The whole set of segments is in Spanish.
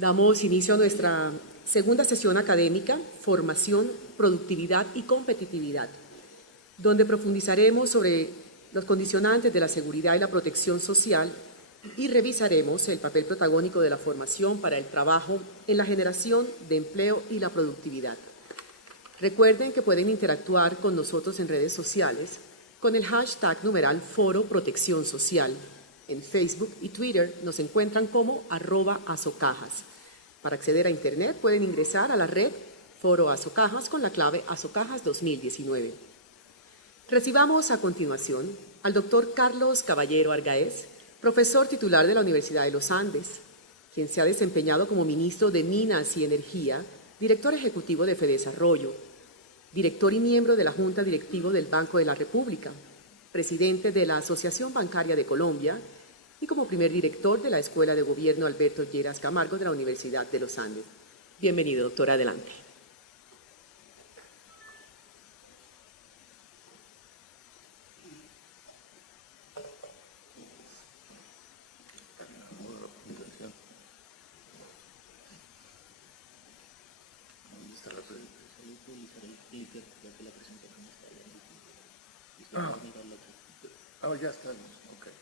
Damos inicio a nuestra segunda sesión académica, Formación, Productividad y Competitividad, donde profundizaremos sobre los condicionantes de la seguridad y la protección social y revisaremos el papel protagónico de la formación para el trabajo en la generación de empleo y la productividad. Recuerden que pueden interactuar con nosotros en redes sociales con el hashtag numeral Foro Protección Social. En Facebook y Twitter nos encuentran como @asocajas. Para acceder a Internet pueden ingresar a la red Foro Asocajas con la clave Asocajas 2019. Recibamos a continuación al doctor Carlos Caballero Argaez, profesor titular de la Universidad de los Andes, quien se ha desempeñado como ministro de Minas y Energía, director ejecutivo de Fedesarrollo, director y miembro de la Junta Directiva del Banco de la República, presidente de la Asociación Bancaria de Colombia y como primer director de la Escuela de Gobierno Alberto Lleras Camargo de la Universidad de los Andes. Bienvenido, doctor, adelante. Ya está. Okay.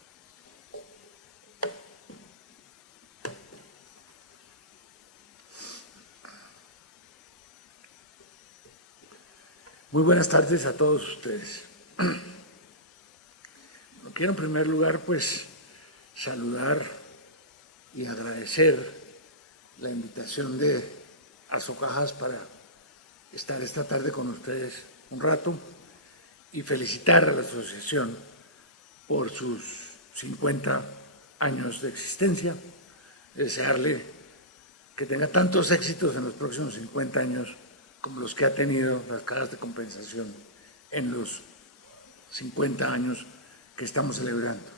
Muy buenas tardes a todos ustedes. Quiero en primer lugar pues saludar y agradecer la invitación de Asocajas para estar esta tarde con ustedes un rato y felicitar a la asociación por sus 50 años de existencia, desearle que tenga tantos éxitos en los próximos 50 años como los que ha tenido las cajas de compensación en los 50 años que estamos celebrando.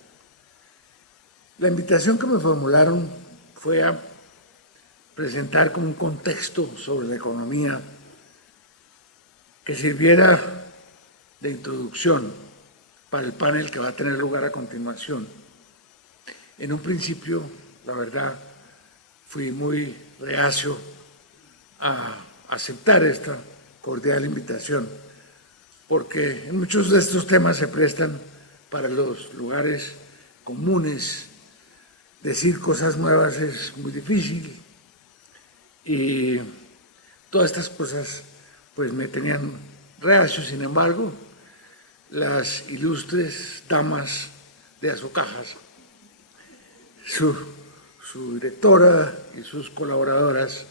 La invitación que me formularon fue a presentar como un contexto sobre la economía que sirviera de introducción para el panel que va a tener lugar a continuación. En un principio, la verdad, fui muy reacio a aceptar esta cordial invitación, porque en muchos de estos temas se prestan para los lugares comunes. Decir cosas nuevas es muy difícil y todas estas cosas pues me tenían reacio. Sin embargo, las ilustres damas de Asocajas, su directora y sus colaboradoras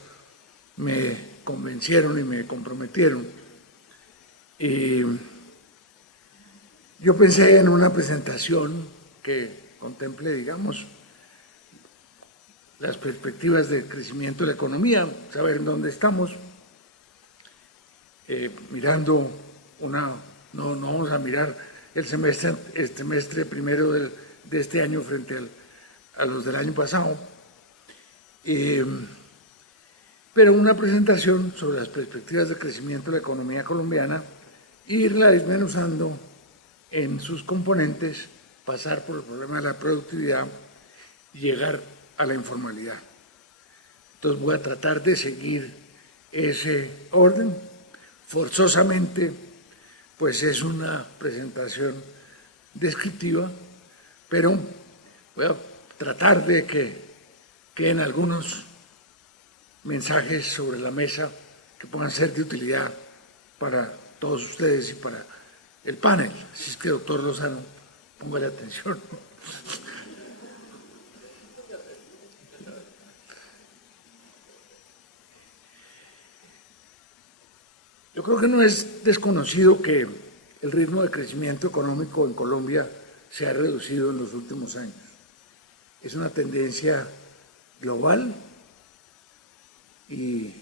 me convencieron y me comprometieron. Y yo pensé en una presentación que contemple, digamos, las perspectivas de crecimiento de la economía, saber en dónde estamos, mirando no vamos a mirar el semestre primero de este año frente a los del año pasado, pero una presentación sobre las perspectivas de crecimiento de la economía colombiana, irla desmenuzando en sus componentes, pasar por el problema de la productividad y llegar a la informalidad. Entonces voy a tratar de seguir ese orden. Forzosamente, pues es una presentación descriptiva, pero voy a tratar de que queden algunos mensajes sobre la mesa que puedan ser de utilidad para todos ustedes y para el panel. Así es que, doctor Lozano, póngale atención. Yo creo que no es desconocido que el ritmo de crecimiento económico en Colombia se ha reducido en los últimos años. Es una tendencia global y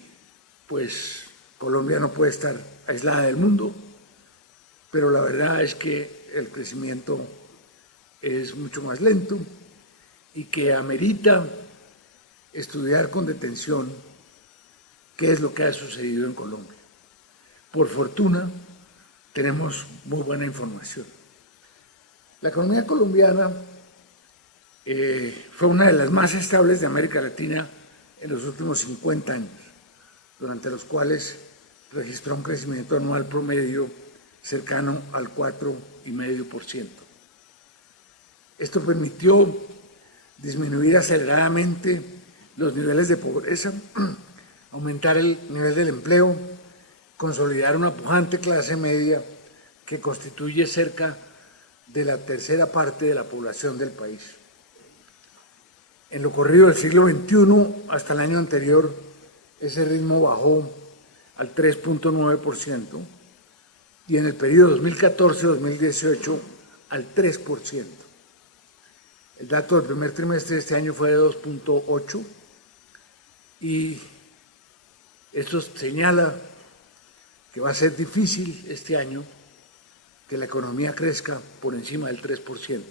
pues Colombia no puede estar aislada del mundo, pero la verdad es que el crecimiento es mucho más lento y que amerita estudiar con detención qué es lo que ha sucedido en Colombia. Por fortuna, tenemos muy buena información. La economía colombiana fue una de las más estables de América Latina en los últimos 50 años, durante los cuales registró un crecimiento anual promedio cercano al 4,5%. Esto permitió disminuir aceleradamente los niveles de pobreza, aumentar el nivel del empleo, consolidar una pujante clase media que constituye cerca de la tercera parte de la población del país. En lo corrido del siglo XXI, hasta el año anterior, ese ritmo bajó al 3,9% y en el periodo 2014-2018 al 3%. El dato del primer trimestre de este año fue de 2,8% y esto señala que va a ser difícil este año que la economía crezca por encima del 3%,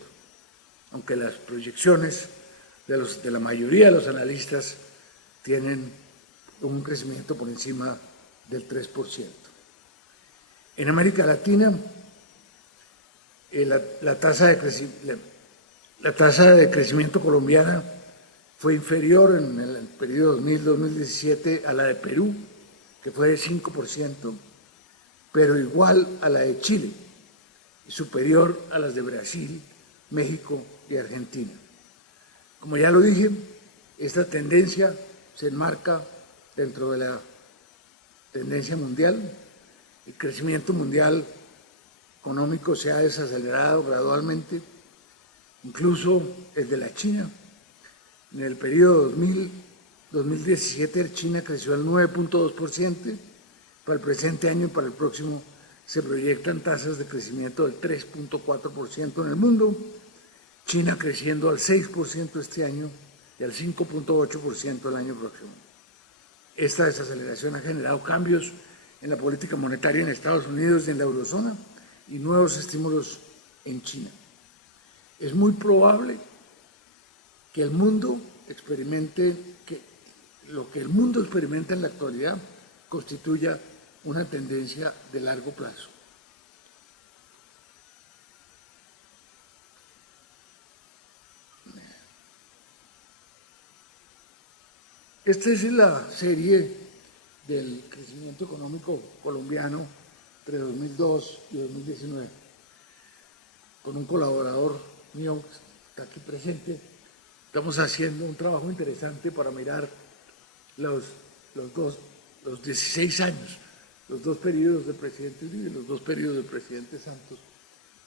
aunque las proyecciones de la mayoría de los analistas tienen un crecimiento por encima del 3%. En América Latina, la tasa de crecimiento colombiana fue inferior en el periodo 2000-2017 a la de Perú, que fue de 5%, pero igual a la de Chile, y superior a las de Brasil, México y Argentina. Como ya lo dije, esta tendencia se enmarca dentro de la tendencia mundial. El crecimiento mundial económico se ha desacelerado gradualmente, incluso el de la China. En el periodo 2000-2017, China creció al 9,2%, para el presente año y para el próximo se proyectan tasas de crecimiento del 3,4% en el mundo, China creciendo al 6% este año y al 5,8% el año próximo. Esta desaceleración ha generado cambios en la política monetaria en Estados Unidos y en la eurozona y nuevos estímulos en China. Es muy probable que el mundo experimente, que lo que el mundo experimenta en la actualidad constituya una tendencia de largo plazo. Esta es la serie del crecimiento económico colombiano entre 2002 y 2019. Con un colaborador mío que está aquí presente, estamos haciendo un trabajo interesante para mirar los 16 años, los dos periodos del presidente Uribe y los dos periodos del presidente Santos,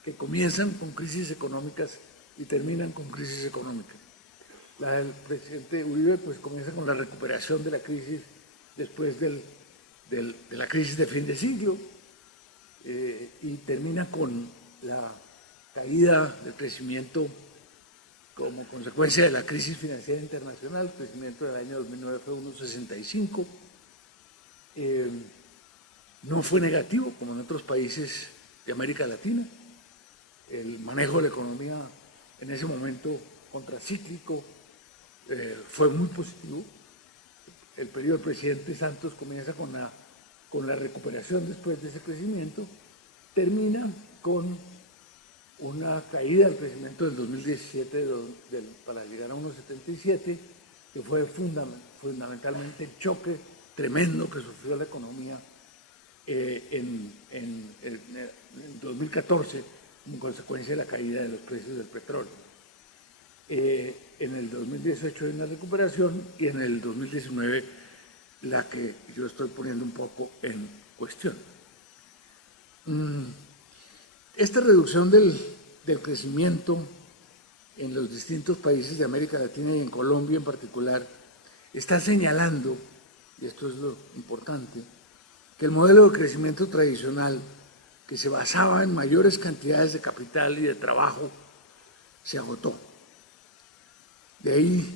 que comienzan con crisis económicas y terminan con crisis económicas. La del presidente Uribe pues comienza con la recuperación de la crisis después de la crisis de fin de siglo y termina con la caída del crecimiento como consecuencia de la crisis financiera internacional. El crecimiento del año 2009 fue 1,65%. No fue negativo como en otros países de América Latina. El manejo de la economía en ese momento contracíclico fue muy positivo. El periodo del presidente Santos comienza con la recuperación después de ese crecimiento, termina con una caída del crecimiento del 2017 para llegar a 1,77, que fue fundamentalmente el choque tremendo que sufrió la economía en 2014 como consecuencia de la caída de los precios del petróleo. En el 2018 hay una recuperación y en el 2019 la que yo estoy poniendo un poco en cuestión. Esta reducción del crecimiento en los distintos países de América Latina y en Colombia en particular está señalando, y esto es lo importante, que el modelo de crecimiento tradicional, que se basaba en mayores cantidades de capital y de trabajo, se agotó. De ahí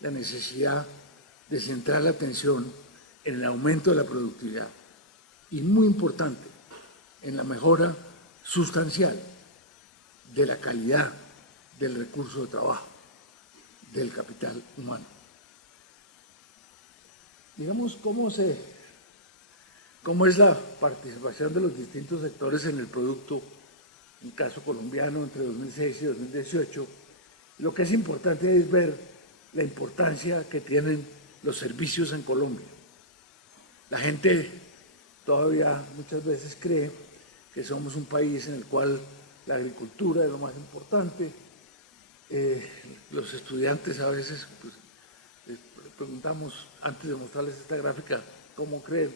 la necesidad de centrar la atención en el aumento de la productividad y, muy importante, en la mejora sustancial de la calidad del recurso de trabajo, del capital humano. Digamos, ¿cómo es la participación de los distintos sectores en el producto, en el caso colombiano, entre 2006 y 2018? Lo que es importante es ver la importancia que tienen los servicios en Colombia. La gente todavía muchas veces cree que somos un país en el cual la agricultura es lo más importante. Los estudiantes a veces pues, les preguntamos, antes de mostrarles esta gráfica, cómo creen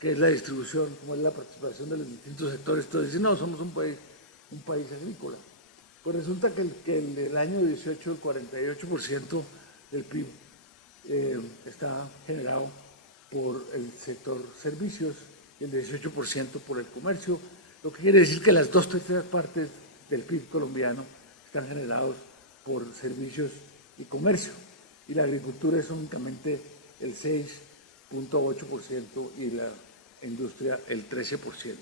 que es la distribución, cómo es la participación de los distintos sectores. Entonces dicen, no, somos un país agrícola. Pues resulta que el año 18 el 48% del PIB está generado por el sector servicios y el 18% por el comercio, lo que quiere decir que las 2/3 partes del PIB colombiano están generados por servicios y comercio, y la agricultura es únicamente el 6.8% y la industria el 13%.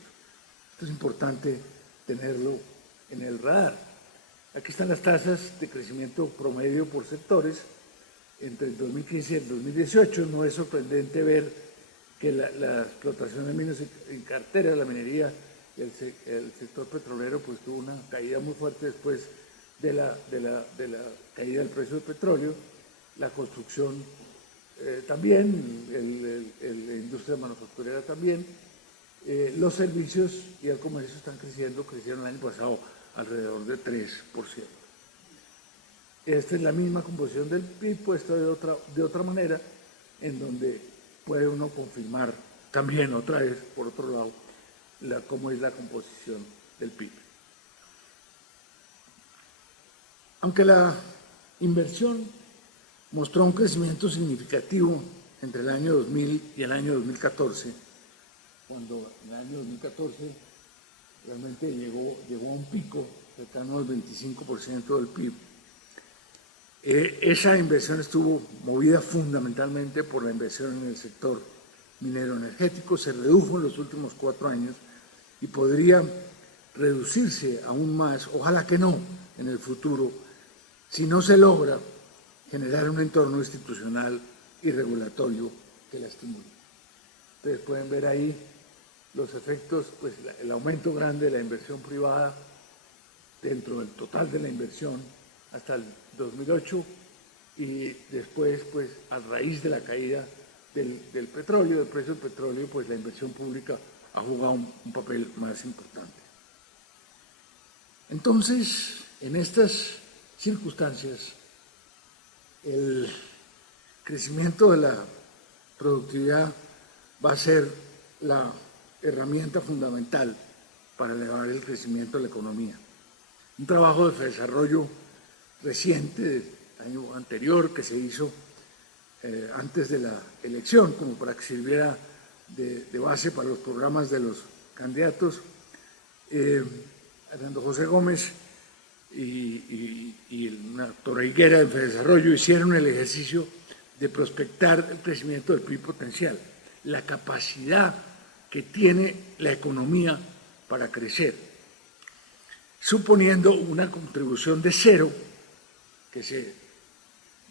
Esto es importante tenerlo en el radar. Aquí están las tasas de crecimiento promedio por sectores entre el 2015 y el 2018. No es sorprendente ver que la explotación de minas en cartera, la minería y el sector petrolero pues tuvo una caída muy fuerte después de la caída del precio del petróleo. La construcción también, la industria manufacturera también, los servicios y el comercio están crecieron el año pasado alrededor de 3%. Esta es la misma composición del PIB, puesta de otra manera, en donde puede uno confirmar también otra vez, por otro lado, cómo es la composición del PIB. Aunque la inversión mostró un crecimiento significativo entre el año 2000 y el año 2014, cuando en el año 2014 realmente llegó a un pico cercano al 25% del PIB. Esa inversión estuvo movida fundamentalmente por la inversión en el sector minero energético, se redujo en los últimos 4 años y podría reducirse aún más, ojalá que no, en el futuro, si no se logra generar un entorno institucional y regulatorio que la estimule. Ustedes pueden ver ahí los efectos, pues el aumento grande de la inversión privada dentro del total de la inversión hasta el 2008 y después, pues a raíz de la caída del petróleo, del precio del petróleo, pues la inversión pública ha jugado un papel más importante. Entonces, en estas circunstancias, el crecimiento de la productividad va a ser la herramienta fundamental para elevar el crecimiento de la economía. Un trabajo de desarrollo reciente, del año anterior, que se hizo antes de la elección, como para que sirviera de base para los programas de los candidatos. Hernando José Gómez y una doctora Higuera de Desarrollo hicieron el ejercicio de prospectar el crecimiento del PIB potencial, la capacidad que tiene la economía para crecer, suponiendo una contribución de cero,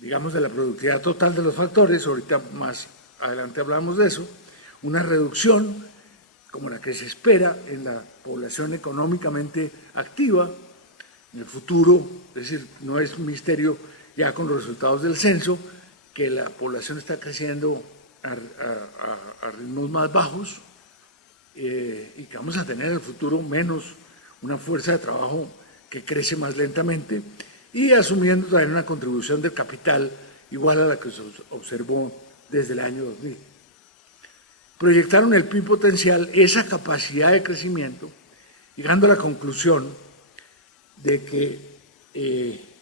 digamos, de la productividad total de los factores, ahorita más adelante hablamos de eso, una reducción como la que se espera en la población económicamente activa en el futuro, es decir, no es un misterio ya con los resultados del censo, que la población está creciendo a ritmos más bajos y que vamos a tener en el futuro menos una fuerza de trabajo que crece más lentamente y asumiendo también una contribución del capital igual a la que se observó desde el año 2000. Proyectaron el PIB potencial, esa capacidad de crecimiento, llegando a la conclusión de que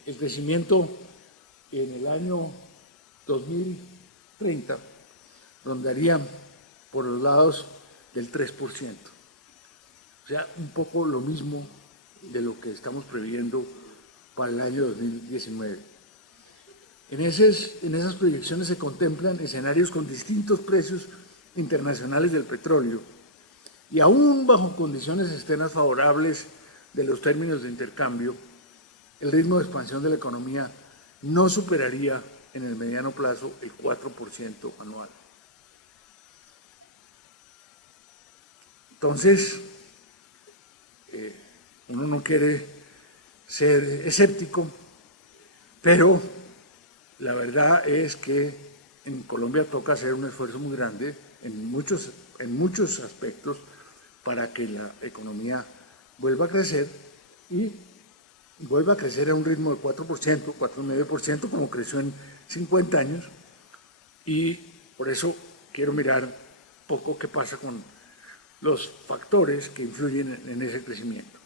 el crecimiento en el año 2030 rondaría por los lados del 3%. O sea, un poco lo mismo de lo que estamos previendo para el año 2019. En esas proyecciones se contemplan escenarios con distintos precios internacionales del petróleo y aún bajo condiciones externas favorables de los términos de intercambio, el ritmo de expansión de la economía no superaría en el mediano plazo el 4% anual. Entonces, uno no quiere ser escéptico, pero la verdad es que en Colombia toca hacer un esfuerzo muy grande en muchos aspectos para que la economía vuelva a crecer y vuelva a crecer a un ritmo de 4%, 4,5%, como creció en 50 años. Y por eso quiero mirar un poco qué pasa con los factores que influyen en ese crecimiento.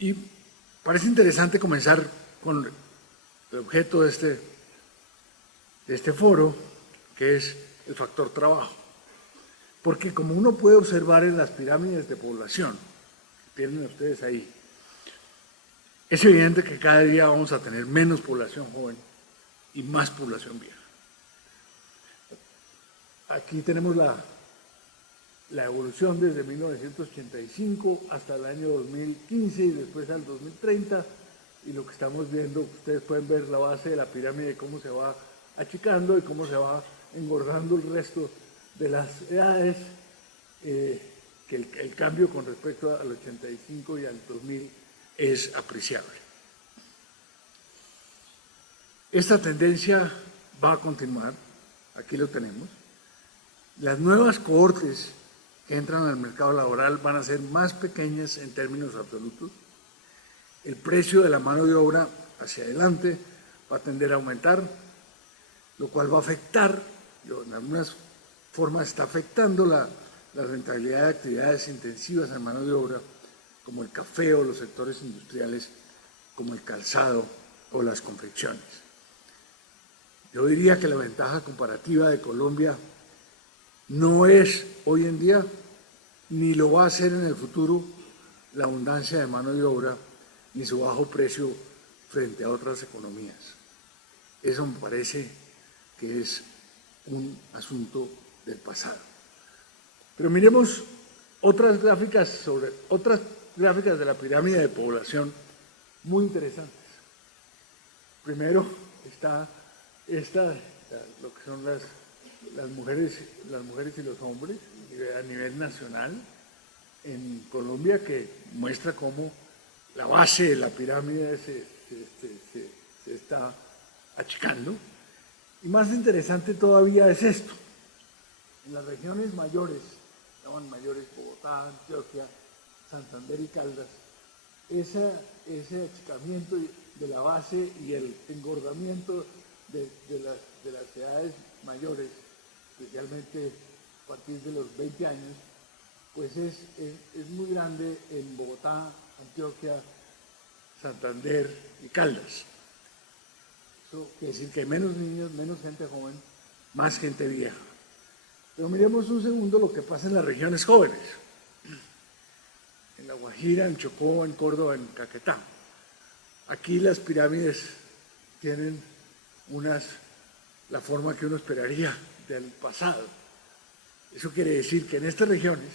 Y parece interesante comenzar con el objeto de este foro, que es el factor trabajo. Porque como uno puede observar en las pirámides de población, que tienen ustedes ahí, es evidente que cada día vamos a tener menos población joven y más población vieja. Aquí tenemos la evolución desde 1985 hasta el año 2015 y después al 2030, y lo que estamos viendo, ustedes pueden ver la base de la pirámide, cómo se va achicando y cómo se va engordando el resto de las edades, que el cambio con respecto al 85 y al 2000 es apreciable. Esta tendencia va a continuar, aquí lo tenemos. Las nuevas cohortes que entran al mercado laboral van a ser más pequeñas en términos absolutos. El precio de la mano de obra hacia adelante va a tender a aumentar, lo cual va a afectar, en algunas formas está afectando la rentabilidad de actividades intensivas en mano de obra, como el café o los sectores industriales, como el calzado o las confecciones. Yo diría que la ventaja comparativa de Colombia no es hoy en día, ni lo va a ser en el futuro, la abundancia de mano de obra ni su bajo precio frente a otras economías. Eso me parece que es un asunto del pasado. Pero miremos otras gráficas de la pirámide de población muy interesantes. Primero está lo que son las mujeres y los hombres a nivel nacional en Colombia, que muestra cómo la base de la pirámide se está achicando. Y más interesante todavía es esto. En las regiones mayores, llaman mayores Bogotá, Antioquia, Santander y Caldas, ese achicamiento de la base y el engordamiento de las edades mayores, especialmente a partir de los 20 años, pues es muy grande en Bogotá, Antioquia, Santander y Caldas. Eso quiere decir que hay menos niños, menos gente joven, más gente vieja. Pero miremos un segundo lo que pasa en las regiones jóvenes. En La Guajira, en Chocó, en Córdoba, en Caquetá. Aquí las pirámides tienen la forma que uno esperaría del pasado. Eso quiere decir que en estas regiones,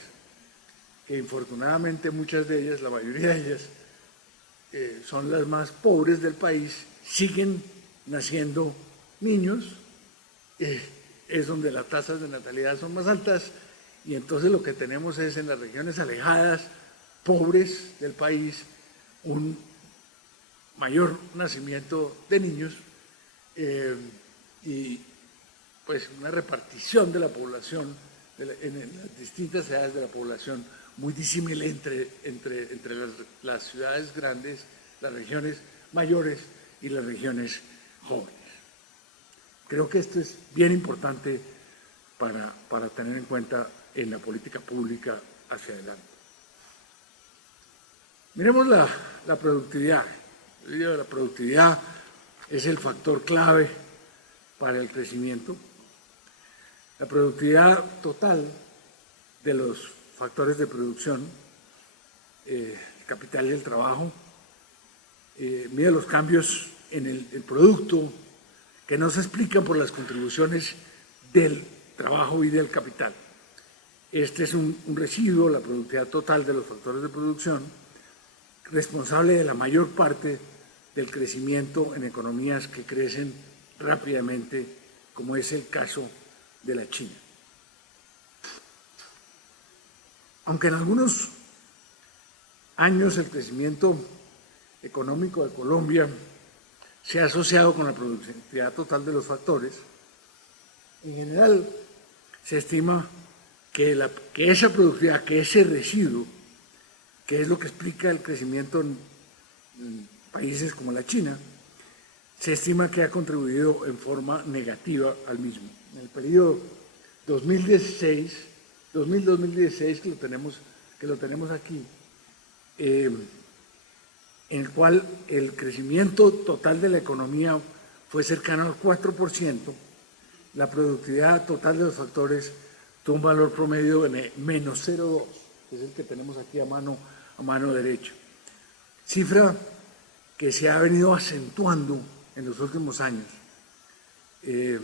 que infortunadamente muchas de ellas, la mayoría de ellas, son las más pobres del país, siguen naciendo niños, es donde las tasas de natalidad son más altas, y entonces lo que tenemos es en las regiones alejadas, pobres del país, un mayor nacimiento de niños y pues una repartición de la población en las distintas edades de la población muy disímil entre las ciudades grandes, las regiones mayores y las regiones jóvenes. Creo que esto es bien importante para tener en cuenta en la política pública hacia adelante. Miremos la productividad. La productividad es el factor clave para el crecimiento. La productividad total de los factores de producción, el capital y el trabajo, mide los cambios en el producto que no se explican por las contribuciones del trabajo y del capital. Este es un residuo, la productividad total de los factores de producción, responsable de la mayor parte del crecimiento en economías que crecen rápidamente, como es el caso de la China. Aunque en algunos años el crecimiento económico de Colombia se ha asociado con la productividad total de los factores. En general, se estima que esa productividad, que ese residuo, que es lo que explica el crecimiento en países como la China, se estima que ha contribuido en forma negativa al mismo. En el periodo 2016, que lo tenemos aquí, en el cual el crecimiento total de la economía fue cercano al 4%, la productividad total de los factores tuvo un valor promedio de menos 0,2, que es el que tenemos aquí a mano derecha. Cifra que se ha venido acentuando en los últimos años, que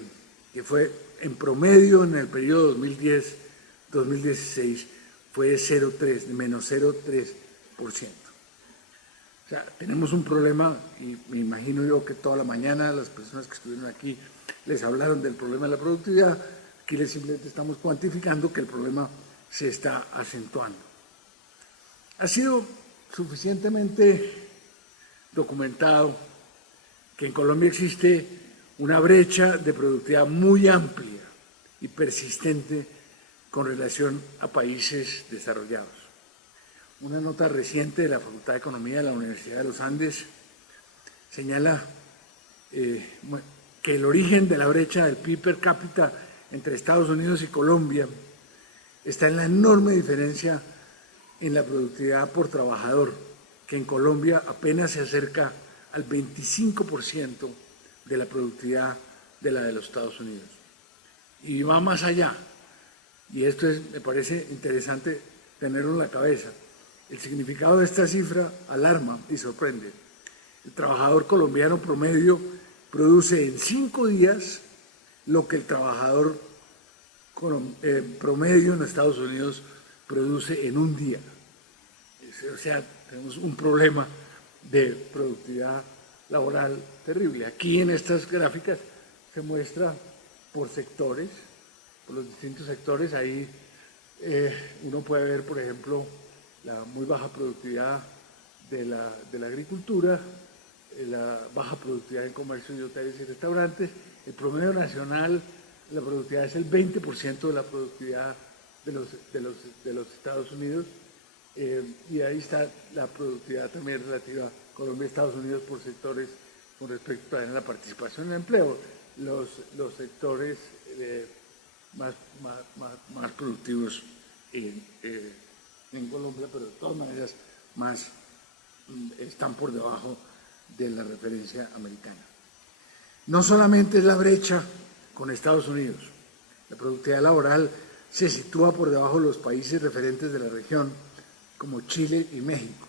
fue en promedio en el periodo 2010-2016 fue de menos 0,3%. O sea, tenemos un problema, y me imagino yo que toda la mañana las personas que estuvieron aquí les hablaron del problema de la productividad. Aquí simplemente estamos cuantificando que el problema se está acentuando. Ha sido suficientemente documentado que en Colombia existe una brecha de productividad muy amplia y persistente con relación a países desarrollados. Una nota reciente de la Facultad de Economía de la Universidad de los Andes señala que el origen de la brecha del PIB per cápita entre Estados Unidos y Colombia está en la enorme diferencia en la productividad por trabajador, que en Colombia apenas se acerca al 25% de la productividad de la de los Estados Unidos. Y va más allá, y esto me parece interesante tenerlo en la cabeza. El significado de esta cifra alarma y sorprende. El trabajador colombiano promedio produce en 5 días lo que el trabajador promedio en Estados Unidos produce en un día. O sea, tenemos un problema de productividad laboral terrible. Aquí en estas gráficas se muestra por sectores, por los distintos sectores. Ahí uno puede ver, por ejemplo, la muy baja productividad de la agricultura, la baja productividad en comercio y hoteles y restaurantes. El promedio nacional, la productividad es el 20% de la productividad de los Estados Unidos, y ahí está la productividad también relativa Colombia-Estados Unidos por sectores con respecto también a la participación en el empleo. Los sectores más productivos en Colombia, pero de todas maneras están por debajo de la referencia americana. No solamente es la brecha con Estados Unidos, la productividad laboral se sitúa por debajo de los países referentes de la región, como Chile y México.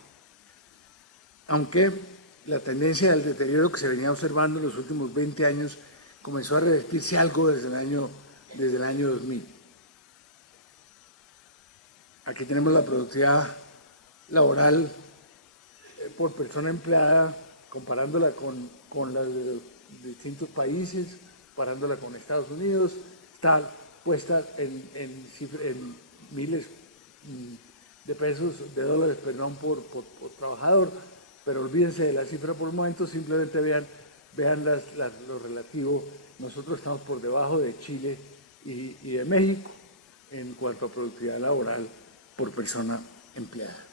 Aunque la tendencia del deterioro que se venía observando en los últimos 20 años comenzó a revertirse algo desde el año 2000. Aquí tenemos la productividad laboral por persona empleada, comparándola con la de los distintos países, comparándola con Estados Unidos. Está puesta en miles de pesos, de dólares, perdón, por trabajador, pero olvídense de la cifra por el momento, simplemente vean lo relativo. Nosotros estamos por debajo de Chile y de México en cuanto a productividad laboral por persona empleada.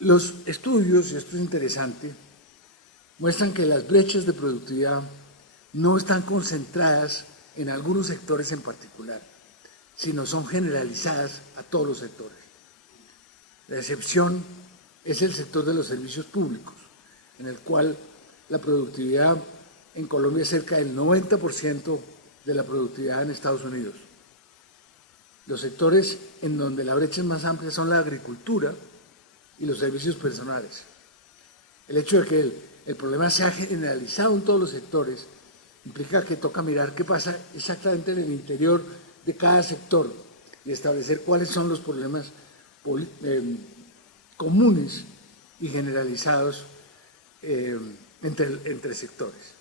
Los estudios, y esto es interesante, muestran que las brechas de productividad no están concentradas en algunos sectores en particular, sino son generalizadas a todos los sectores. La excepción es el sector de los servicios públicos, en el cual la productividad en Colombia es cerca del 90% de la productividad en Estados Unidos. Los sectores en donde la brecha es más amplia son la agricultura y los servicios personales. El hecho de que el problema sea generalizado en todos los sectores implica que toca mirar qué pasa exactamente en el interior de cada sector y establecer cuáles son los problemas comunes y generalizados entre sectores.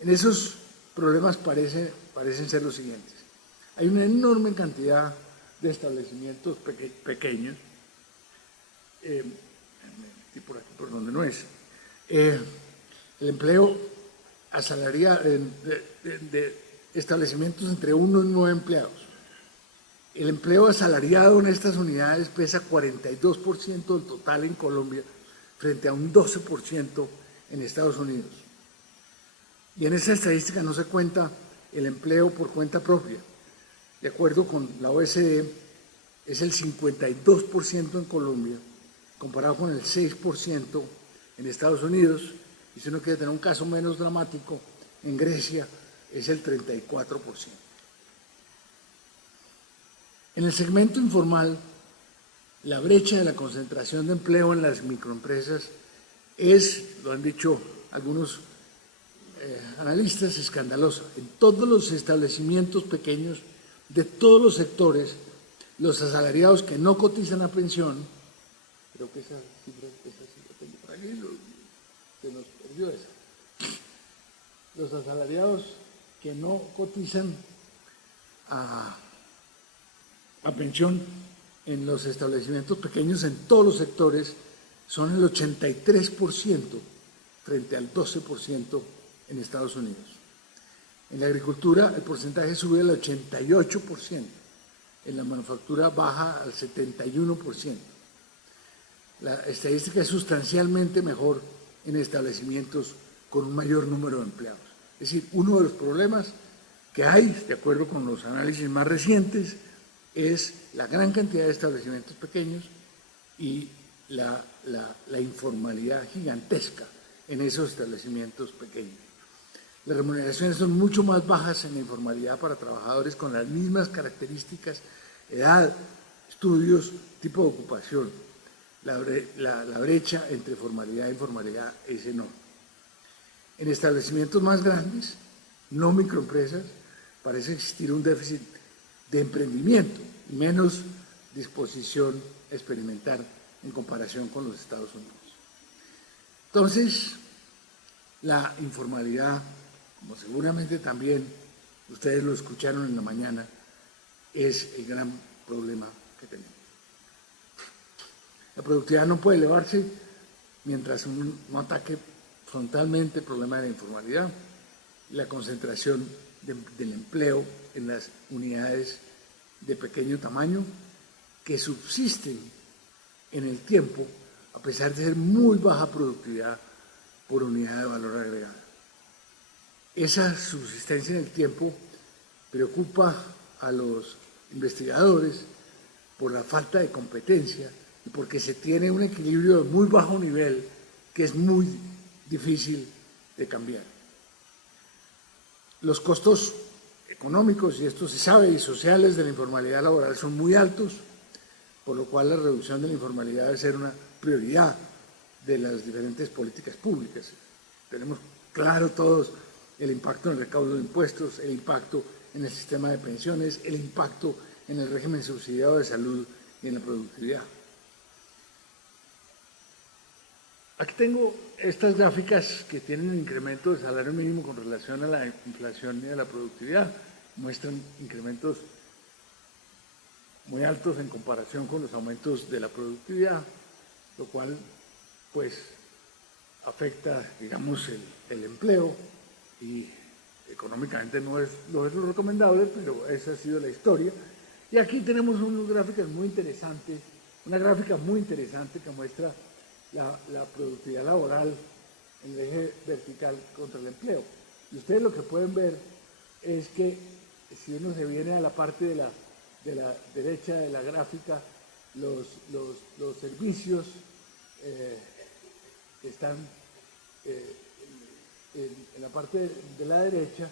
En esos problemas parecen ser los siguientes. Hay una enorme cantidad de establecimientos pequeños, por aquí por donde no es, el empleo asalariado de establecimientos entre 1 y 9 empleados. El empleo asalariado en estas unidades pesa 42% del total en Colombia frente a un 12% en Estados Unidos. Y en esa estadística no se cuenta el empleo por cuenta propia. De acuerdo con la OECD, es el 52% en Colombia, comparado con el 6% en Estados Unidos, y si uno quiere tener un caso menos dramático, en Grecia es el 34%. En el segmento informal, la brecha de la concentración de empleo en las microempresas es, lo han dicho algunos analistas, escandalosa. En todos los establecimientos pequeños de todos los sectores, los asalariados que no cotizan a pensión, creo que esa cifra tengo por aquí, se nos perdió esa. Los asalariados que no cotizan a pensión en los establecimientos pequeños en todos los sectores son el 83% frente al 12% en Estados Unidos. En la agricultura el porcentaje sube al 88%, en la manufactura baja al 71%. La estadística es sustancialmente mejor en establecimientos con un mayor número de empleados. Es decir, uno de los problemas que hay, de acuerdo con los análisis más recientes, es la gran cantidad de establecimientos pequeños y la informalidad gigantesca en esos establecimientos pequeños. Las remuneraciones son mucho más bajas en la informalidad para trabajadores con las mismas características, edad, estudios, tipo de ocupación. La brecha entre formalidad e informalidad es enorme. En establecimientos más grandes, no microempresas, parece existir un déficit de emprendimiento y menos disposición a experimentar en comparación con los Estados Unidos. Entonces, la informalidad, como seguramente también ustedes lo escucharon en la mañana, es el gran problema que tenemos. La productividad no puede elevarse mientras uno no ataque frontalmente el problema de la informalidad, la concentración del empleo en las unidades de pequeño tamaño que subsisten en el tiempo a pesar de ser muy baja productividad por unidad de valor agregado. Esa subsistencia en el tiempo preocupa a los investigadores por la falta de competencia y porque se tiene un equilibrio de muy bajo nivel que es muy difícil de cambiar. Los costos económicos, y esto se sabe, y sociales de la informalidad laboral son muy altos, por lo cual la reducción de la informalidad debe ser una prioridad de las diferentes políticas públicas. Tenemos claro todos el impacto en el recaudo de impuestos, el impacto en el sistema de pensiones, el impacto en el régimen subsidiado de salud y en la productividad. Aquí tengo estas gráficas que tienen un incremento del salario mínimo con relación a la inflación y a la productividad. Muestran incrementos muy altos en comparación con los aumentos de la productividad, lo cual pues afecta, digamos, el empleo y económicamente no es lo recomendable, pero esa ha sido la historia. Y aquí tenemos unas gráficas muy interesantes, una gráfica muy interesante que muestra la productividad laboral en el eje vertical contra el empleo. Y ustedes lo que pueden ver es que si uno se viene a la parte de la derecha de la gráfica, los servicios que están en la parte de la derecha,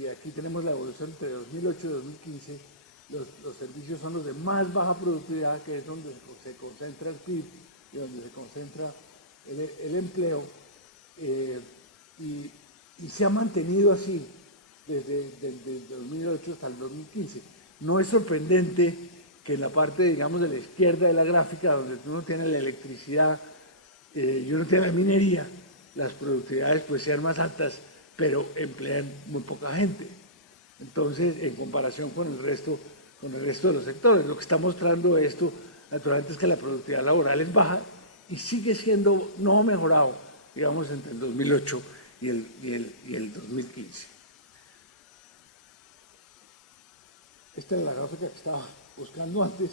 y aquí tenemos la evolución entre 2008 y 2015, los servicios son los de más baja productividad, que es donde se concentra el PIB y donde se concentra el empleo, y se ha mantenido así desde 2008 hasta el 2015. No es sorprendente que en la parte, digamos, de la izquierda de la gráfica, donde uno tiene la electricidad y uno tiene la minería, las productividades pues sean más altas, pero emplean muy poca gente. Entonces, en comparación con el resto de los sectores, lo que está mostrando esto, naturalmente, es que la productividad laboral es baja y sigue siendo, no ha mejorado digamos, entre el 2008 y el 2015. Esta es la gráfica que estaba buscando antes,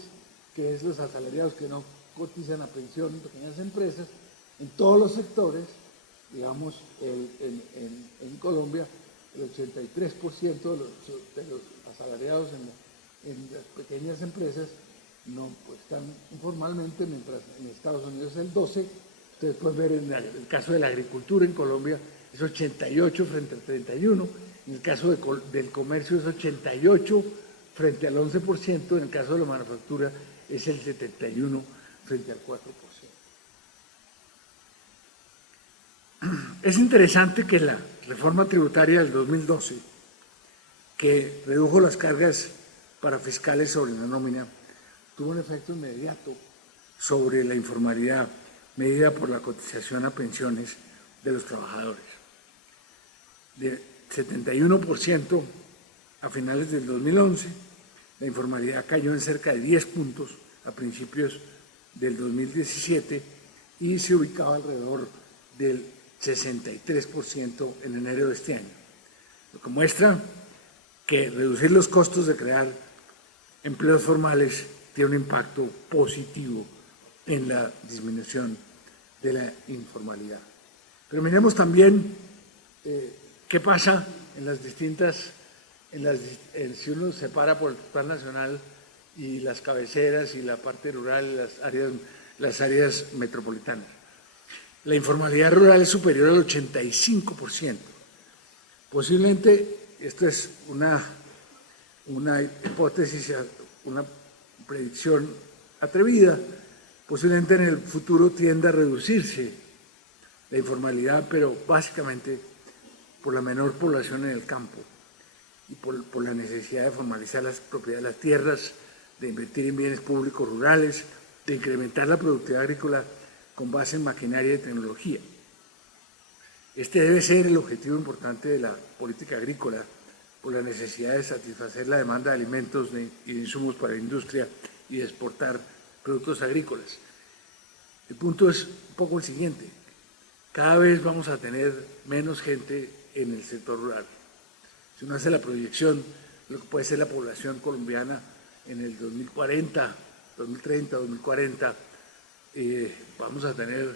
que es los asalariados que no cotizan a pensión en pequeñas empresas, en todos los sectores. Digamos, en Colombia, el 83% de los asalariados en las pequeñas empresas no pues, están informalmente, mientras en Estados Unidos es el 12%. Ustedes pueden ver en el caso de la agricultura en Colombia es 88 frente al 31%, en el caso del comercio es 88 frente al 11%, en el caso de la manufactura es el 71 frente al 4%. Es interesante que la reforma tributaria del 2012, que redujo las cargas para fiscales sobre la nómina, tuvo un efecto inmediato sobre la informalidad medida por la cotización a pensiones de los trabajadores. De 71% a finales del 2011, la informalidad cayó en cerca de 10 puntos a principios del 2017 y se ubicaba alrededor del 63% en enero de este año, lo que muestra que reducir los costos de crear empleos formales tiene un impacto positivo en la disminución de la informalidad. Pero miremos también qué pasa en las distintas, si uno separa por el plan nacional y las cabeceras y la parte rural, las áreas metropolitanas. La informalidad rural es superior al 85%. Posiblemente, esto es una hipótesis, una predicción atrevida, posiblemente en el futuro tienda a reducirse la informalidad, pero básicamente por la menor población en el campo y por la necesidad de formalizar las propiedades de las tierras, de invertir en bienes públicos rurales, de incrementar la productividad agrícola con base en maquinaria y tecnología. Este debe ser el objetivo importante de la política agrícola, por la necesidad de satisfacer la demanda de alimentos y de insumos para la industria y de exportar productos agrícolas. El punto es un poco el siguiente: cada vez vamos a tener menos gente en el sector rural. Si uno hace la proyección de lo que puede ser la población colombiana en el 2040, 2030, 2040, vamos a tener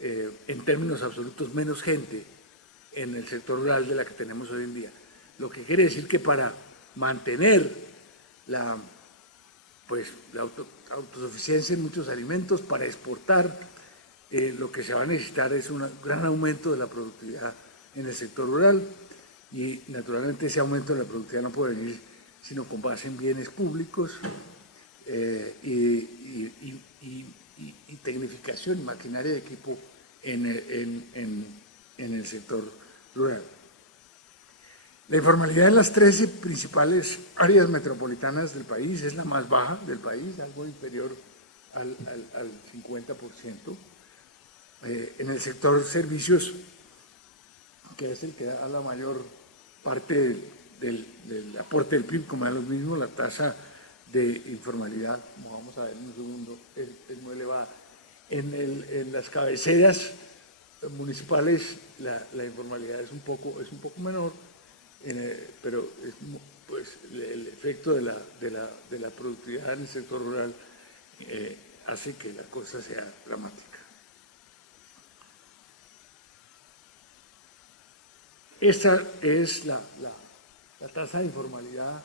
en términos absolutos menos gente en el sector rural de la que tenemos hoy en día. Lo que quiere decir que para mantener la autosuficiencia en muchos alimentos, para exportar, lo que se va a necesitar es un gran aumento de la productividad en el sector rural, y naturalmente ese aumento de la productividad no puede venir sino con base en bienes públicos y tecnificación, maquinaria de equipo en el sector rural. La informalidad en las 13 principales áreas metropolitanas del país es la más baja del país, algo inferior al 50%. En el sector servicios, que es el que da la mayor parte del aporte del PIB, como es lo mismo, la tasa de informalidad, como vamos a ver en un segundo, es muy elevada. En las cabeceras municipales la informalidad es un poco menor, pero pues, el efecto de la productividad en el sector rural hace que la cosa sea dramática. Esta es la tasa de informalidad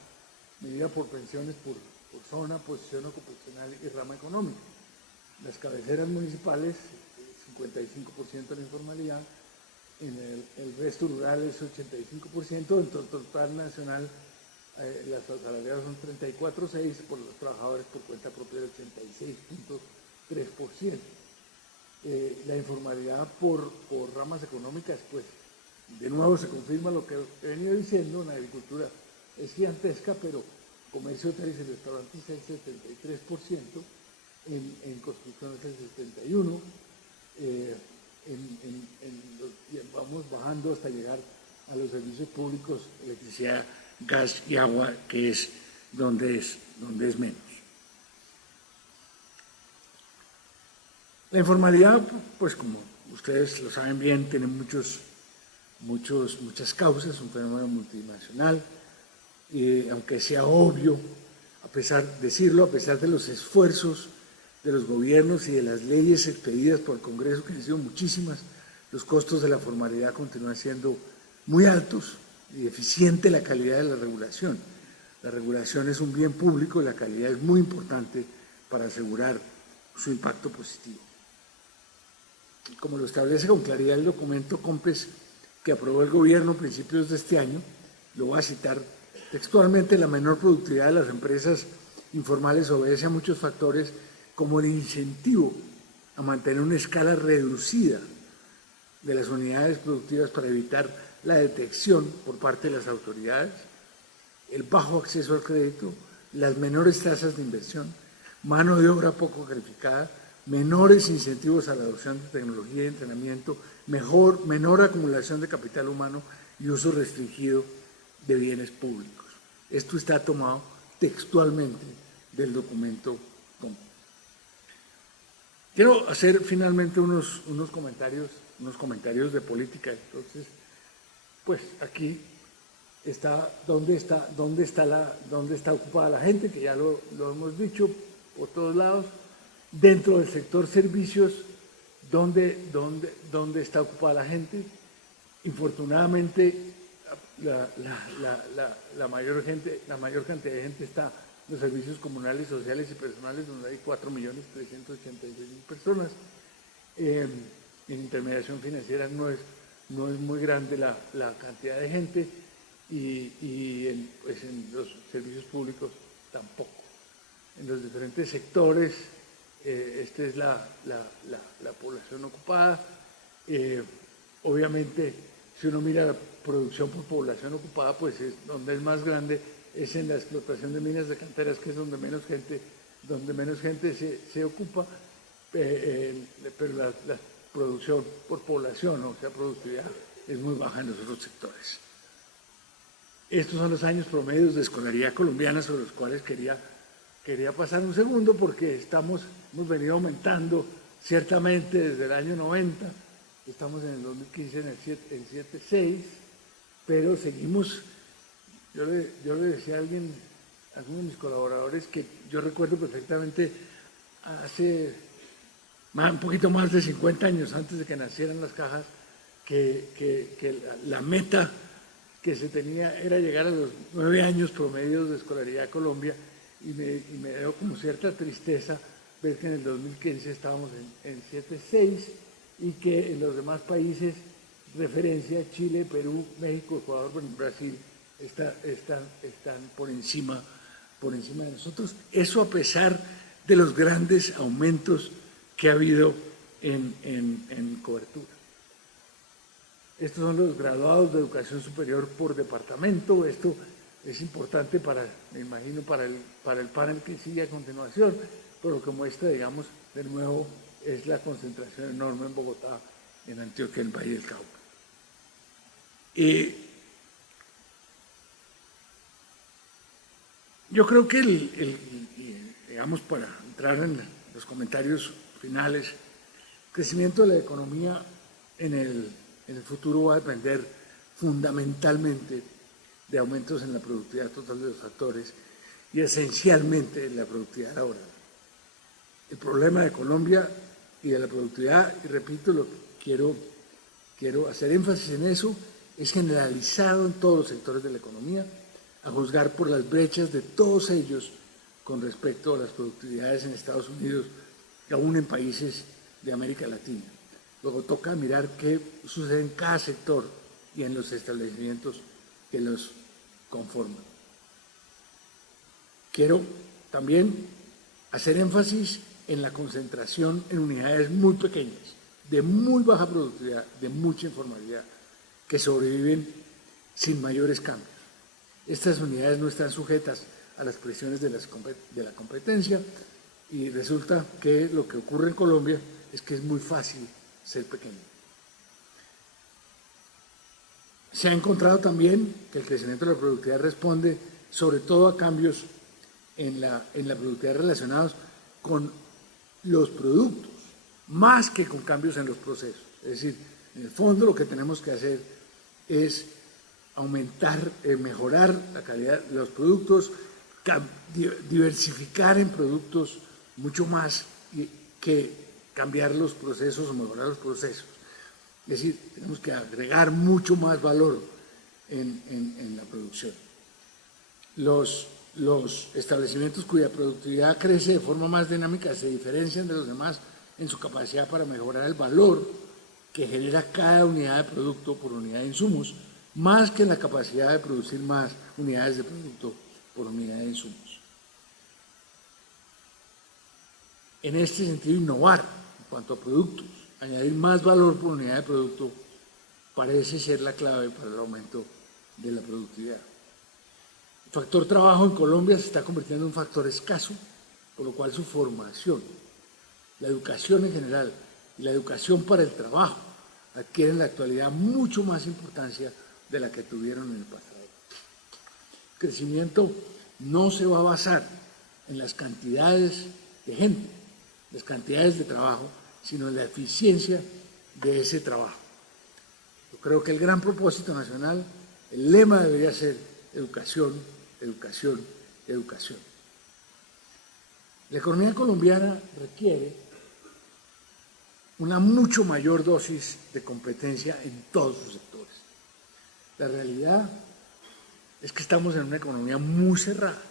medida por pensiones por zona, posición ocupacional y rama económica. Las cabeceras municipales, 55% de la informalidad, en el resto rural es 85%, en total nacional las asalariadas son 34,6%, por los trabajadores por cuenta propia el 86,3%. La informalidad por ramas económicas, pues de nuevo se confirma lo que he venido diciendo: en la agricultura es gigantesca, pero comercio, hoteles y restaurantes es el 73%, en construcción es el 71%, vamos bajando hasta llegar a los servicios públicos, electricidad, gas y agua, que es donde es menos. La informalidad, pues como ustedes lo saben bien, tiene muchas causas, un fenómeno multinacional, aunque sea obvio, a pesar de los esfuerzos de los gobiernos y de las leyes expedidas por el Congreso, que han sido muchísimas, los costos de la formalidad continúan siendo muy altos y deficiente la calidad de la regulación. La regulación es un bien público y la calidad es muy importante para asegurar su impacto positivo. Como lo establece con claridad el documento COMPES que aprobó el gobierno a principios de este año, lo voy a citar textualmente: la menor productividad de las empresas informales obedece a muchos factores, como el incentivo a mantener una escala reducida de las unidades productivas para evitar la detección por parte de las autoridades, el bajo acceso al crédito, las menores tasas de inversión, mano de obra poco calificada, menores incentivos a la adopción de tecnología y entrenamiento, menor acumulación de capital humano y uso restringido de bienes públicos. Esto está tomado textualmente del documento COMPES. Quiero hacer finalmente unos comentarios de política. Entonces, pues aquí está dónde está ocupada la gente, que ya lo hemos dicho por todos lados. Dentro del sector servicios, ¿dónde está ocupada la gente? Infortunadamente, la mayor cantidad de gente está en los servicios comunales, sociales y personales, donde hay 4.386.000 personas. En intermediación financiera no es muy grande la cantidad de gente, y en los servicios públicos tampoco. En los diferentes sectores, esta es la población ocupada. Obviamente, si uno mira la producción por población ocupada, pues donde es más grande es en la explotación de minas de canteras, que es donde menos gente se ocupa, pero la producción por población, o sea, productividad, es muy baja en los otros sectores. Estos son los años promedios de escolaridad colombiana, sobre los cuales quería pasar un segundo, porque hemos venido aumentando ciertamente desde el año 90, estamos en el 2015 en 7.6, pero seguimos. Yo le decía a alguno de mis colaboradores, que yo recuerdo perfectamente hace un poquito más de 50 años, antes de que nacieran las cajas, que la meta que se tenía era llegar a los 9 años promedios de escolaridad de Colombia, y me dio como cierta tristeza ver que en el 2015 estábamos en 7.6, y que en los demás países, referencia, Chile, Perú, México, Ecuador, Brasil, están por encima de nosotros. Eso a pesar de los grandes aumentos que ha habido en cobertura. Estos son los graduados de educación superior por departamento. Esto es importante me imagino, para el panel que sigue a continuación, pero lo que muestra, digamos, de nuevo, es la concentración enorme en Bogotá, en Antioquia, en el Valle del Cauca. Yo creo que digamos, para entrar en los comentarios finales, el crecimiento de la economía en el futuro va a depender fundamentalmente de aumentos en la productividad total de los factores y esencialmente en la productividad laboral. El problema de Colombia y de la productividad, y repito, lo que quiero hacer énfasis en eso, es generalizado en todos los sectores de la economía, a juzgar por las brechas de todos ellos con respecto a las productividades en Estados Unidos y aún en países de América Latina. Luego toca mirar qué sucede en cada sector y en los establecimientos que los conforman. Quiero también hacer énfasis en la concentración en unidades muy pequeñas, de muy baja productividad, de mucha informalidad, que sobreviven sin mayores cambios. Estas unidades no están sujetas a las presiones de la competencia, y resulta que lo que ocurre en Colombia es que es muy fácil ser pequeño. Se ha encontrado también que el crecimiento de la productividad responde sobre todo a cambios en la productividad relacionados con los productos, más que con cambios en los procesos. Es decir, en el fondo lo que tenemos que hacer es aumentar, mejorar la calidad de los productos, diversificar en productos mucho más que cambiar los procesos o mejorar los procesos. Es decir, tenemos que agregar mucho más valor en la producción. Los establecimientos cuya productividad crece de forma más dinámica se diferencian de los demás en su capacidad para mejorar el valor que genera cada unidad de producto por unidad de insumos, más que en la capacidad de producir más unidades de producto por unidad de insumos. En este sentido, innovar en cuanto a productos, añadir más valor por unidad de producto, parece ser la clave para el aumento de la productividad. El factor trabajo en Colombia se está convirtiendo en un factor escaso, por lo cual su formación, la educación en general y la educación para el trabajo adquieren en la actualidad mucho más importancia de la que tuvieron en el pasado. El crecimiento no se va a basar en las cantidades de gente, las cantidades de trabajo, sino en la eficiencia de ese trabajo. Yo creo que el gran propósito nacional, el lema debería ser educación, educación, educación. La economía colombiana requiere una mucho mayor dosis de competencia en todos sus sectores. La realidad es que estamos en una economía muy cerrada.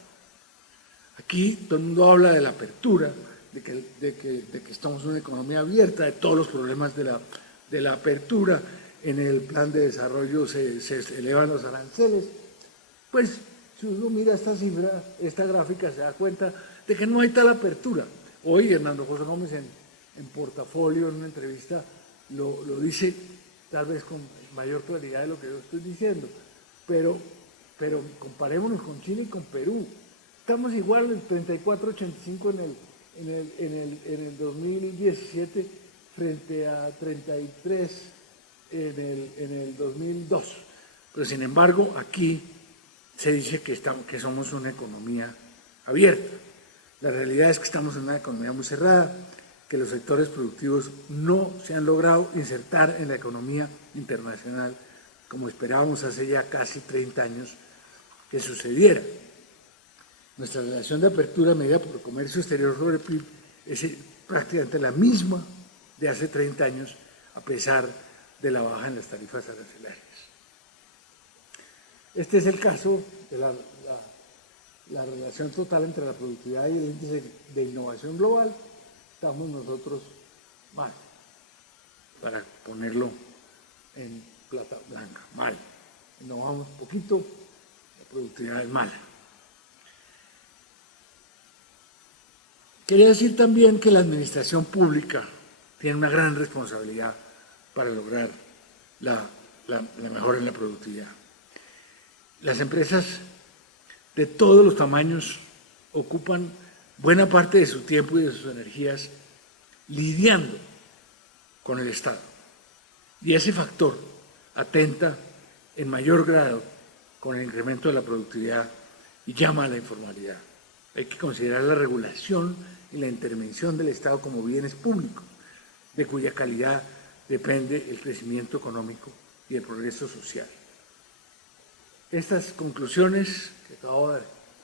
Aquí todo el mundo habla de la apertura, de que estamos en una economía abierta, de todos los problemas de la apertura. En el plan de desarrollo se elevan los aranceles. Pues si uno mira esta cifra, esta gráfica, se da cuenta de que no hay tal apertura. Hoy Hernando José Gómez en Portafolio, en una entrevista, lo dice tal vez con mayor claridad de lo que yo estoy diciendo, pero comparémonos con Chile y con Perú. Estamos igual en 34,85 en el 2017 frente a 33 en el 2002. Pero sin embargo, aquí se dice que somos una economía abierta. La realidad es que estamos en una economía muy cerrada, que los sectores productivos no se han logrado insertar en la economía internacional como esperábamos hace ya casi 30 años que sucediera. Nuestra relación de apertura medida por el comercio exterior sobre el PIB es prácticamente la misma de hace 30 años, a pesar de la baja en las tarifas arancelarias. Este es el caso de la relación total entre la productividad y el índice de innovación global. Estamos nosotros mal, para ponerlo en plata blanca, mal. Innovamos poquito, la productividad es mala. Quería decir también que la administración pública tiene una gran responsabilidad para lograr la mejora en la productividad. Las empresas de todos los tamaños ocupan buena parte de su tiempo y de sus energías lidiando con el Estado. Y ese factor atenta en mayor grado con el incremento de la productividad y llama a la informalidad. Hay que considerar la regulación y la intervención del Estado como bienes públicos, de cuya calidad depende el crecimiento económico y el progreso social. Estas conclusiones,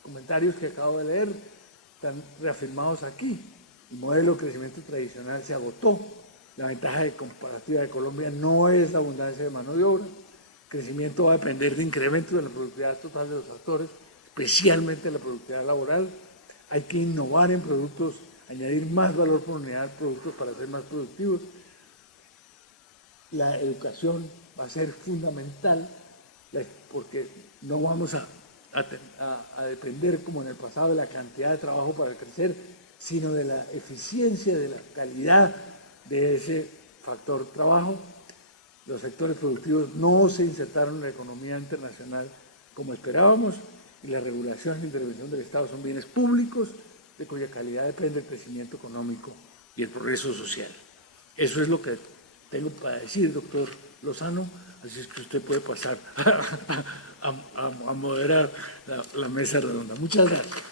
comentarios que acabo de leer, están reafirmados aquí. El modelo de crecimiento tradicional se agotó. La ventaja comparativa de Colombia no es la abundancia de mano de obra. El crecimiento va a depender de incremento de la productividad total de los actores, especialmente la productividad laboral. Hay que innovar en productos, añadir más valor por unidad de productos para ser más productivos. La educación va a ser fundamental porque no vamos a depender como en el pasado de la cantidad de trabajo para crecer, sino de la eficiencia, de la calidad de ese factor trabajo. Los sectores productivos no se insertaron en la economía internacional como esperábamos y la regulación e intervención del Estado son bienes públicos de cuya calidad depende el crecimiento económico y el progreso social. Eso es lo que tengo para decir, doctor Lozano, así es que usted puede pasar a moderar la mesa redonda. Muchas gracias.